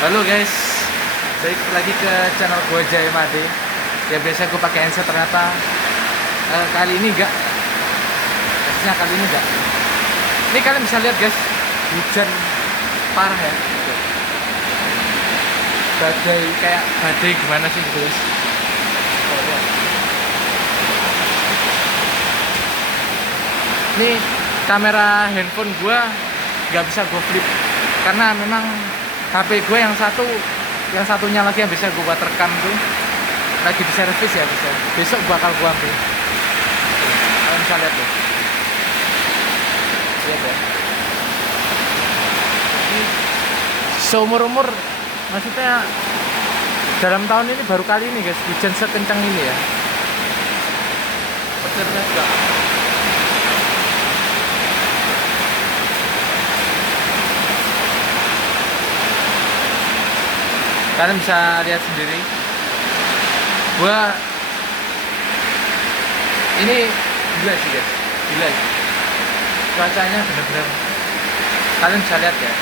Halo guys, balik lagi ke channel gue Jaya Made. Ya biasa gue pakai handset, ternyata kali ini enggak. Harusnya kali ini enggak. Ini kalian bisa lihat guys, hujan parah ya. Badai, kayak badai gimana sih gitu guys. Oh, lihat. Ini kamera handphone gue nggak bisa gue flip karena memang HP gue yang satunya lagi yang bisa gue buat rekam tuh lagi di servis ya, bisa besok bakal gue ambil. Kalian bisa lihat tuh, lihat ya. Ini seumur-umur, maksudnya dalam tahun ini baru kali ini guys hujan sekencang ini ya. Petirnya juga. Kalian bisa lihat sendiri. Gua ini gila sih guys, gila sih. Cuacanya bener-bener. Kalian bisa lihat ya.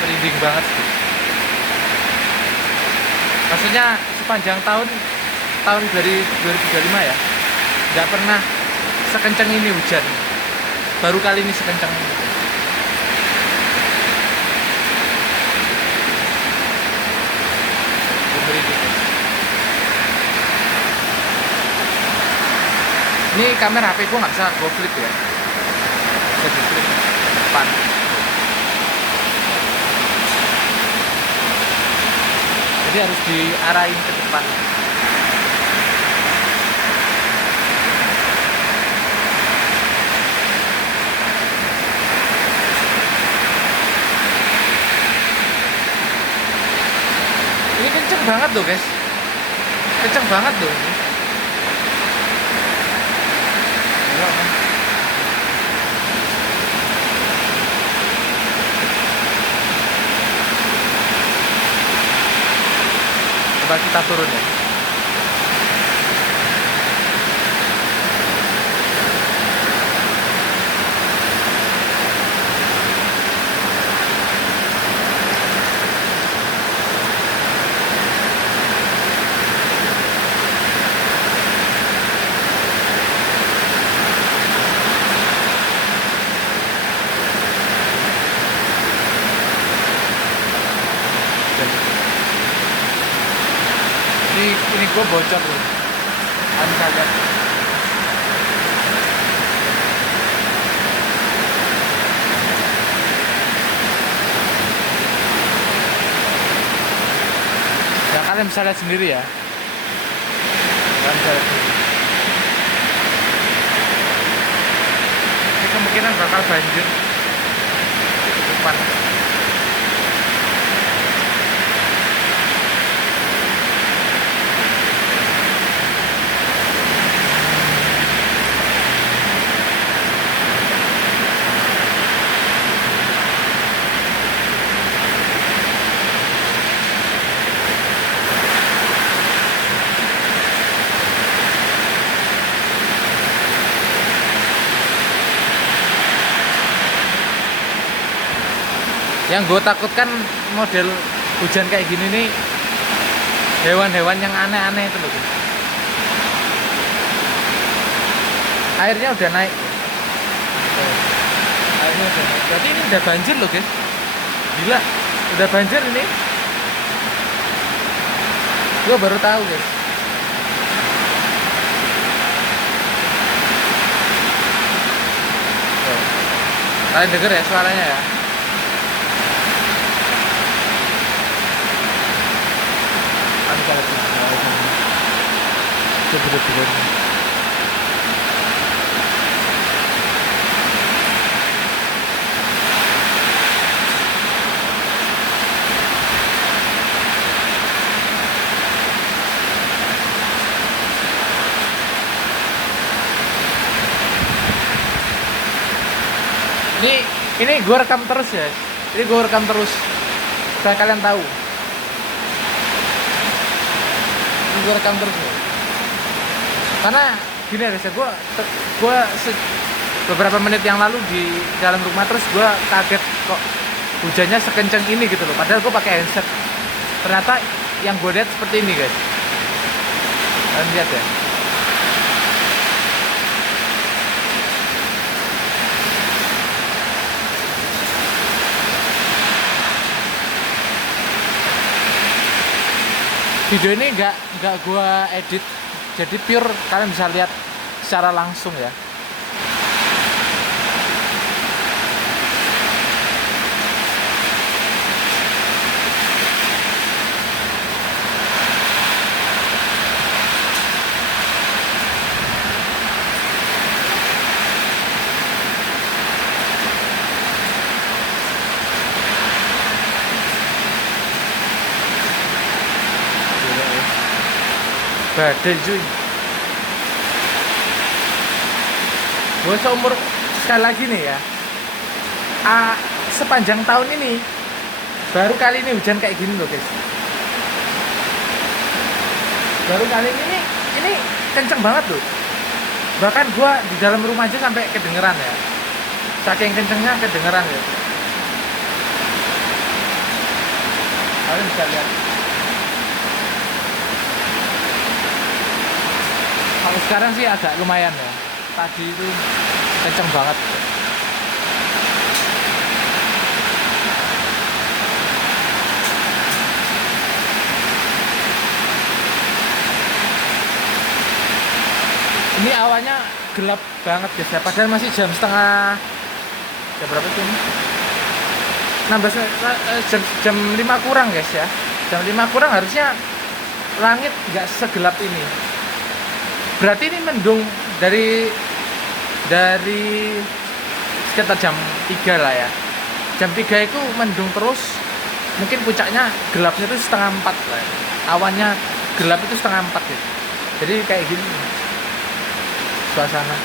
Merinding banget sih. Maksudnya sepanjang tahun dari 2025 ya, nggak pernah sekencang ini hujan. Baru kali ini sekencang ini. Ini kamera HP gue nggak bisa gue flip ya. Bisa di flip ke depan. Jadi harus diarahin ke depan. Ini kenceng banget loh guys, kenceng banget loh ini. Coba kita turun ya. Ini gue bocor loh. Kalian bisa lihat. Ya kalian bisa lihat sendiri ya. Kalian bisa lihat sendiri. Ini kemungkinan bakal banjir di depan. Yang gue takutkan model hujan kayak gini nih, hewan-hewan yang aneh-aneh itu loh. Airnya udah naik. Airnya udah naik. Berarti ini udah banjir loh guys. Gila, udah banjir ini. Gue baru tahu guys. Kalian denger ya suaranya ya. Ini gue rekam terus ya. Ini gue rekam terus supaya kalian tahu. Ini gue rekam terus ya. Karena gini ya guys ya, beberapa menit yang lalu di dalam rumah, terus gue kaget kok hujannya sekencang ini gitu loh, padahal gue pakai handset. Ternyata yang gue lihat seperti ini guys, kalian lihat ya. Video ini nggak gue edit, jadi pure kalian bisa lihat secara langsung ya. Badai cuy. Gue seumur, sekali lagi nih ya, sepanjang tahun ini baru kali ini hujan kayak gini loh guys. Baru kali ini kenceng banget loh. Bahkan gue di dalam rumah aja sampai kedengeran ya, saking kencengnya kedengeran ya. Kalian bisa lihat. Kalau sekarang sih agak lumayan ya. Tadi itu kenceng banget. Ini awalnya gelap banget guys ya. Padahal masih jam setengah. Jam berapa sih ini? 16 jam 5 kurang guys ya. Jam 5 kurang harusnya langit nggak segelap ini. Berarti ini mendung dari sekitar jam 3 lah ya. Jam 3 itu mendung terus. Mungkin puncaknya gelapnya itu setengah 4 lah ya. Awannya gelap itu setengah 4 gitu. Jadi kayak gini suasana.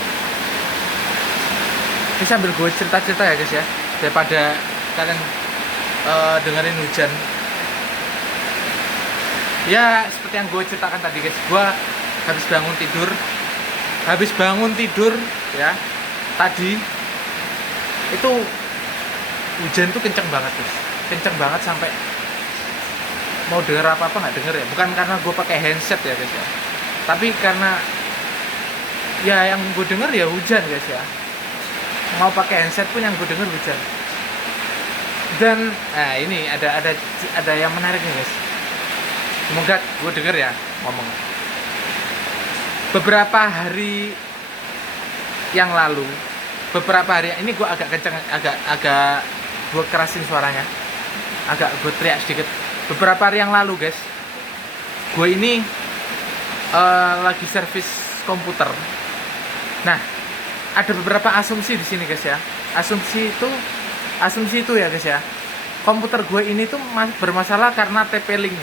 Ini sambil gue cerita-cerita ya guys ya, daripada kalian dengerin hujan. Ya seperti yang gue ceritakan tadi guys, gue habis bangun tidur ya tadi itu hujan tuh kenceng banget guys, kenceng banget sampai mau denger apa nggak denger ya. Bukan karena gue pakai handset ya guys ya, tapi karena ya yang gue denger ya hujan guys ya. Mau pakai handset pun yang gue denger hujan. Dan ini ada yang menarik nih guys, semoga gue denger ya ngomong. Beberapa hari yang lalu, ini gue agak kenceng, agak gue kerasin suaranya, agak gue teriak sedikit. Beberapa hari yang lalu guys, gue ini lagi servis komputer. Nah, ada beberapa asumsi di sini guys ya. Asumsi itu ya guys ya. Komputer gue ini tuh bermasalah karena TP-Link.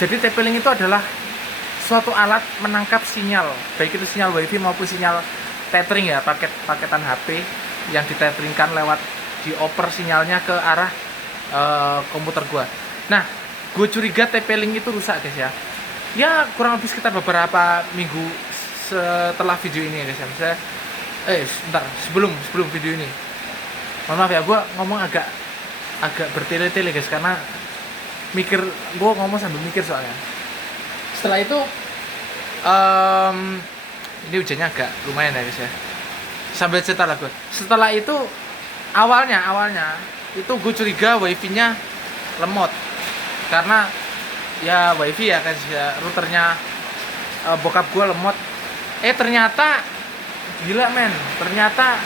Jadi TP-Link itu adalah suatu alat menangkap sinyal, baik itu sinyal WiFi maupun sinyal tethering ya, paketan HP yang ditethringkan lewat dioper sinyalnya ke arah komputer gua. Nah, gue curiga TP-Link itu rusak guys ya. Ya kurang lebih sekitar beberapa minggu setelah video ini ya guys ya. Misalnya, sebentar sebelum video ini. Mohon maaf ya, gue ngomong agak bertele-tele guys, karena gue ngomong sambil mikir soalnya. Setelah itu ini hujannya agak lumayan ya guys ya, sambil cerita lah gue. Setelah itu awalnya itu gue curiga wifi-nya lemot, karena ya wifi ya guys ya, routernya bokap gue lemot. Ternyata gila men, ternyata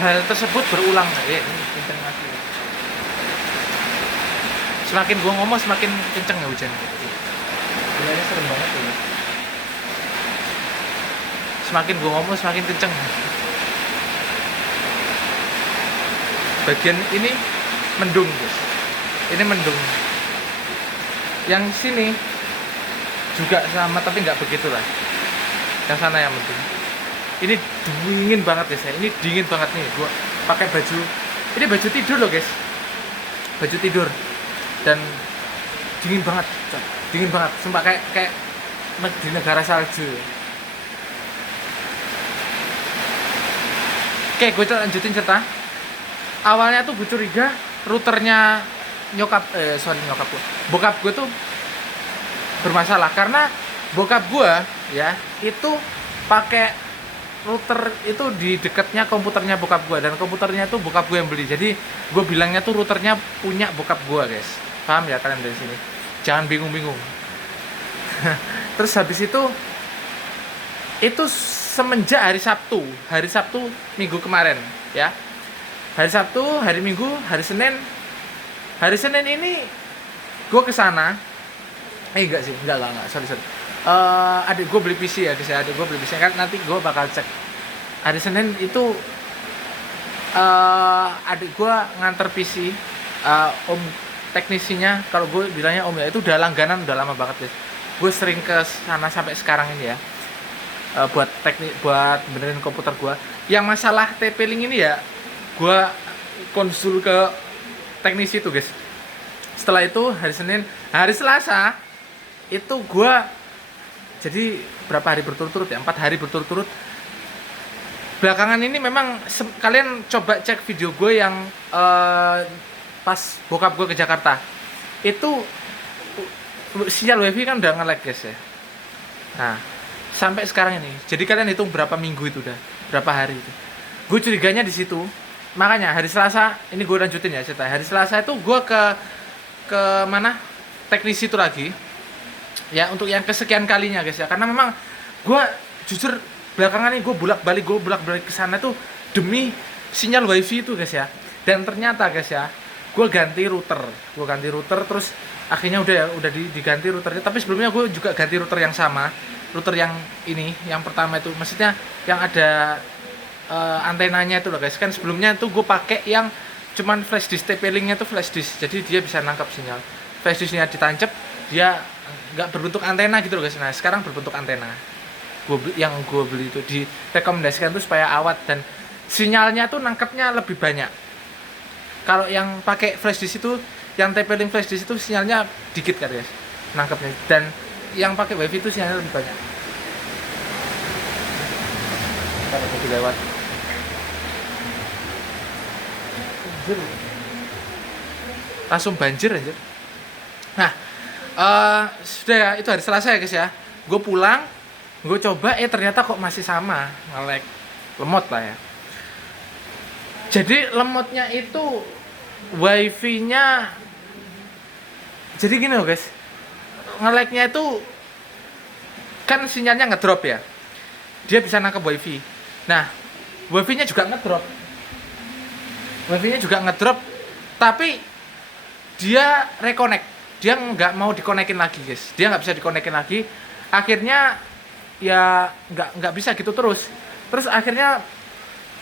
hal tersebut berulang. Ini kenceng lagi. Semakin gue ngomong semakin kenceng ya hujan. Ini serem banget ya. Semakin gue ngomong semakin kenceng. Bagian ini mendung guys. Ini mendung. Yang sini juga sama tapi nggak begitu lah. Yang sana yang mendung. Ini dingin banget guys ya. Ini dingin banget nih. Gue pakai baju. Ini baju tidur loh guys. Baju tidur. Dan dingin banget. Dingin banget. Sumpah kayak di negara salju. Oke, gue lanjutin cerita. Awalnya tuh gue curiga routernya nyokap gue, bokap gue tuh bermasalah karena bokap gue ya itu pakai router itu di dekatnya komputernya bokap gue, dan komputernya itu bokap gue yang beli. Jadi gue bilangnya tuh routernya punya bokap gue, guys. Paham ya kalian dari sini? Jangan bingung-bingung. Terus habis itu semenjak hari Sabtu minggu kemarin ya. Hari Sabtu, hari Minggu, hari Senin ini gue kesana. Enggak, sorry. Adik gue beli PC ya guys ya, adik gue beli PC kan, nanti gue bakal cek. Hari Senin itu adik gue nganter PC, om teknisinya, kalau gue bilangnya om ya, itu udah langganan, udah lama banget guys. Gue sering ke sana sampai sekarang ini ya, buat benerin komputer gue. Yang masalah TP-Link ini ya, gue konsul ke teknisi itu guys. Setelah itu hari Selasa itu gue, jadi berapa hari berturut-turut ya, 4 hari berturut-turut. Belakangan ini memang kalian coba cek video gue yang pas bokap gue ke Jakarta, itu sinyal wifi kan udah nge-lag guys ya. Nah sampai sekarang ini, jadi kalian hitung berapa minggu itu, udah berapa hari itu. Gue curiganya di situ. Makanya hari Selasa ini gue lanjutin ya cerita. Hari Selasa itu gue ke mana, teknisi itu lagi ya, untuk yang kesekian kalinya guys ya. Karena memang gue jujur belakangan ini gue bolak-balik ke sana tuh demi sinyal wifi itu guys ya. Dan ternyata guys ya, gue ganti router terus akhirnya udah diganti routernya. Tapi sebelumnya gue juga ganti router yang sama, router yang ini, yang pertama itu, maksudnya yang ada antenanya itu loh guys. Kan sebelumnya tuh gue pakai yang cuman flash disk, TP-Linknya tuh flash disk, jadi dia bisa nangkap sinyal. Flash disknya ditancap, dia nggak berbentuk antena gitu loh guys. Nah sekarang berbentuk antena. Yang gue beli itu direkomendasikan tuh supaya awet dan sinyalnya tuh nangkepnya lebih banyak. Kalau yang pakai flash disk itu, yang TP-Link flash disk itu sinyalnya dikit kan guys, nangkepnya. Dan yang pakai wifi itu sinyalnya lebih banyak. Kalau mau lewat langsung banjir aja. Nah sudah ya, itu hari Selasa ya guys ya. Gue pulang, gue coba ternyata kok masih sama, nge-lag, lemot lah ya. Jadi lemotnya itu wifi-nya, jadi gini loh guys, nge-lag-nya itu kan sinyalnya ngedrop ya, dia bisa nangkep wifi. Nah wifi-nya juga ngedrop, tapi dia reconnect, dia nggak mau dikonekin lagi guys, dia nggak bisa dikonekin lagi. Akhirnya ya nggak bisa gitu terus akhirnya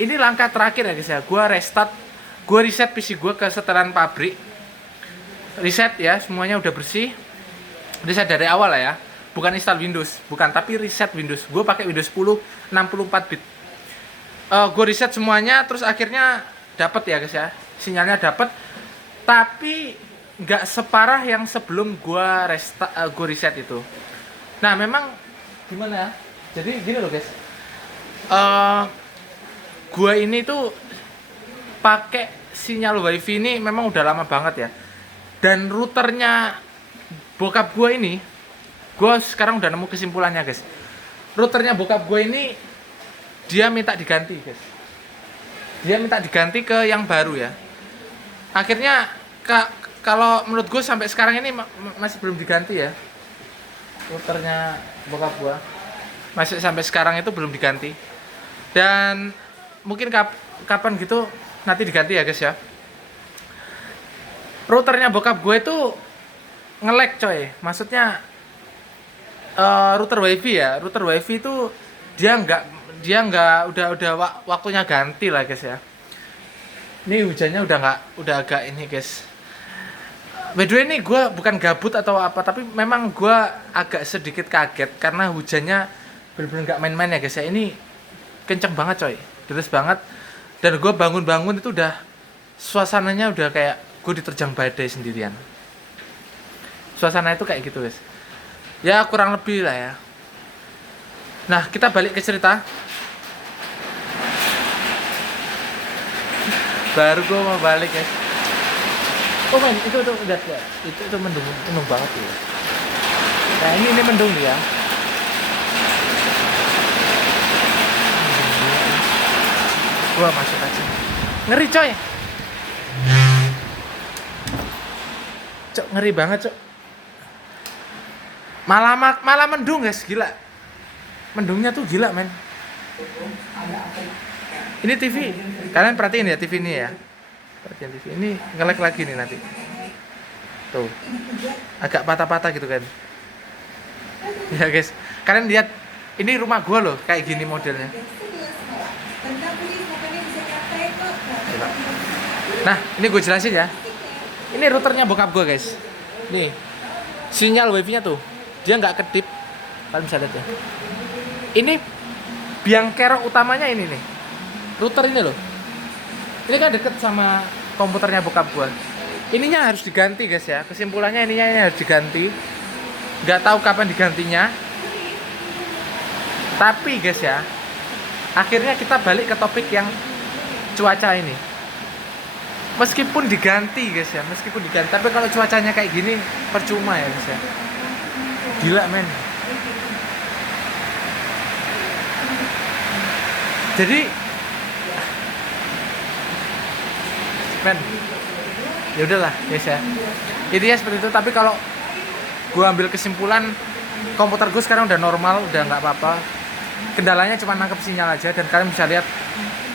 ini langkah terakhir ya guys ya, gue reset PC gue ke setelan pabrik, reset ya, semuanya udah bersih, reset dari awal lah ya, bukan install Windows, tapi reset Windows. Gue pakai Windows 10 64 bit. Gue reset semuanya, terus akhirnya dapat ya guys ya, sinyalnya dapat, tapi nggak separah yang sebelum gue reset itu. Nah memang gimana ya, jadi gini loh guys, gue ini tuh pakai sinyal wifi ini memang udah lama banget ya, dan routernya bokap gue ini, gue sekarang udah nemu kesimpulannya guys. Routernya bokap gue ini dia minta diganti guys, dia minta diganti ke yang baru ya. Akhirnya kalau menurut gue sampai sekarang ini masih belum diganti ya, routernya bokap gue masih sampai sekarang itu belum diganti. Dan mungkin kapan gitu nanti diganti ya guys ya. Routernya bokap gue itu nge-lag coy, maksudnya router wifi itu dia nggak udah waktunya ganti lah guys ya. Ini hujannya udah agak ini guys. By the way ini gue bukan gabut atau apa, tapi memang gue agak sedikit kaget karena hujannya bener-bener nggak main-main ya guys ya. Ini kenceng banget coy, deras banget. Dan gue bangun itu udah suasananya udah kayak gue diterjang badai sendirian. Suasana itu kayak gitu guys. Ya kurang lebih lah ya. Nah kita balik ke cerita. Baru gue mau balik guys. Oh men, itu lihat ya, itu mendung banget ya. Nah ini mendung nih ya. Gua masuk aja. Ngeri coy. Cok ngeri banget cok. Malah mendung guys, gila. Mendungnya tuh gila men. Ini TV, kalian perhatiin ya TV ini ya. Perhatiin TV ini nge-lag lagi nih nanti. Tuh, agak patah-patah gitu kan. Ya guys, kalian lihat ini rumah gua loh, kayak gini modelnya. Nah, ini gue jelasin ya. Ini routernya bokap gue guys. Nih, sinyal wifi-nya tuh, dia nggak kedip. Kalian bisa lihat ya. Ini biang kerok utamanya ini nih. Router ini loh. Ini kan deket sama komputernya bokap gue. Ininya harus diganti guys ya. Kesimpulannya ini harus diganti. Nggak tahu kapan digantinya. Tapi guys ya, akhirnya kita balik ke topik yang cuaca ini. Meskipun diganti guys ya, tapi kalau cuacanya kayak gini percuma ya guys ya. Gila men. Jadi men, ya udahlah guys ya. Intinya seperti itu. Tapi kalau gue ambil kesimpulan, komputer gue sekarang udah normal, udah nggak apa-apa. Kendalanya cuma nangkep sinyal aja. Dan kalian bisa lihat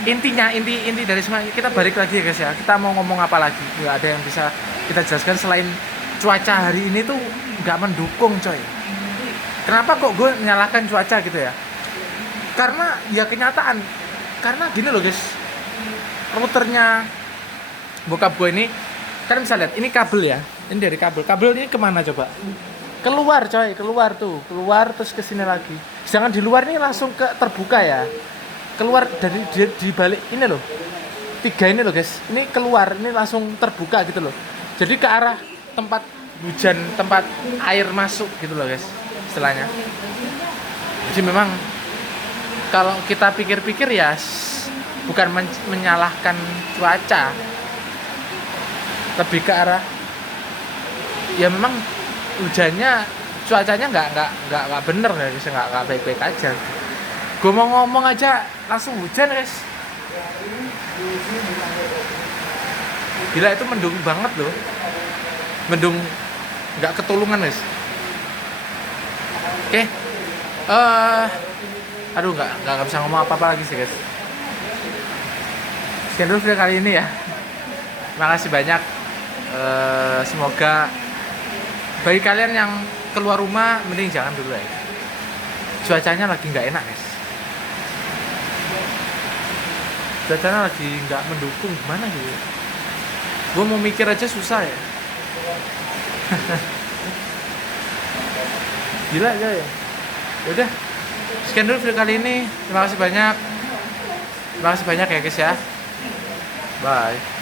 intinya, inti dari semua, kita balik lagi ya guys ya. Kita mau ngomong apa lagi, nggak ada yang bisa kita jelaskan selain cuaca hari ini tuh nggak mendukung coy. Kenapa kok gue menyalahkan cuaca gitu ya? Karena ya kenyataan. Karena gini loh guys, routernya bokap gue ini, kalian bisa lihat ini kabel ya. Ini dari kabel ini kemana coba? Keluar coy, keluar terus ke sini lagi. Jangan di luar ini langsung ke terbuka ya. Keluar dari di balik ini loh, 3 ini loh guys, ini keluar, ini langsung terbuka gitu loh. Jadi ke arah tempat hujan, tempat air masuk gitu loh guys, istilahnya. Jadi memang kalau kita pikir-pikir ya bukan menyalahkan cuaca, lebih ke arah ya memang hujannya, cuacanya nggak bener ya guys, nggak baik-baik aja. Gue mau ngomong aja langsung hujan guys. Gila, itu mendung banget loh. Mendung nggak ketulungan guys. Oke. Aduh nggak bisa ngomong apa-apa lagi sih guys. Sekian dulu video kali ini ya. Makasih banyak. Semoga bagi kalian yang keluar rumah mending jangan dulu ya. Cuacanya lagi nggak enak guys. Cuacanya lagi nggak mendukung, gimana gitu. Gue mau mikir aja susah ya. Gila aja ya. Yaudah, sekian dulu video kali ini. Terima kasih banyak ya guys ya. Bye.